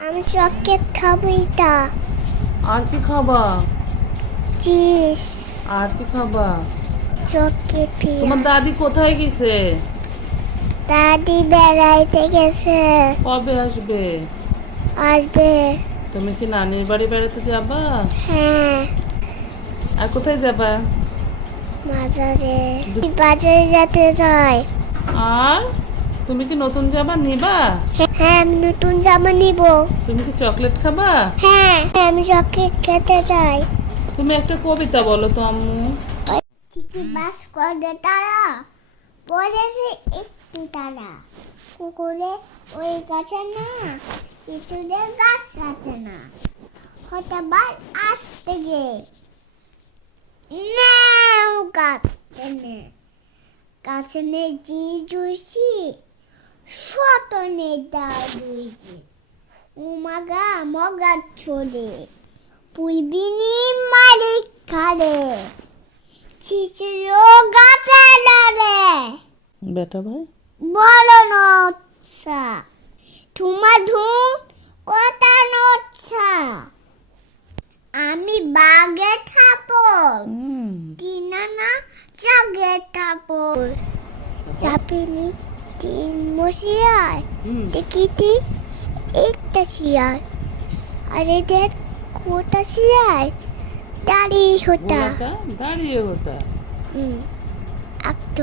আমি চকলেট খাবো এটা। আর কি খাবা? চিজ। আর কি খাবা? চকলেট তোমার দাদি কোথায় গেছে? দাদি বেড়াইতে গেছে। কবে আসবে? আসবে। তুমি কি নানির বাড়ি বেড়াতে যাবা? হ্যাঁ। আর কোথায় যাবা? বাজারে। বাজারে যেতে চাই। আর তুমি কি নতুন জামা নিবা? হ্যাঁ, আমি নতুন জামা নিব। তুমি কি চকলেট খাবা? হ্যাঁ, আমি চকলেট খেতে চাই। তুমি একটা কবিতা বলো তো আম্মু। ঠিকই বাস করে তারা, পড়েছে একটু তারা। কুকুরে ওই গাছে না, ইঁদুরের গাছ আছে না। হঠাৎ আসতে গে নাও গাছে নেই জি জুইছি, শত নেই দা জুইছি। উমাগা মগা ছড়ে, পুইবিনি মালিক খারে। চিচিও গাছে ডালে, বেটা ভাই বড় নচ্ছা ধুমা ধুম কথা নচ্ছা। আমি বাগে থাপর কিনা না জাগে থাপর। চাপিনি তিন মশিয়ার দেখিতি একটা শিয়ার। আরে দেখ কোটা শিয়ার দাঁড়িয়ে হতা। দাঁড়িয়ে হতা। আক্ত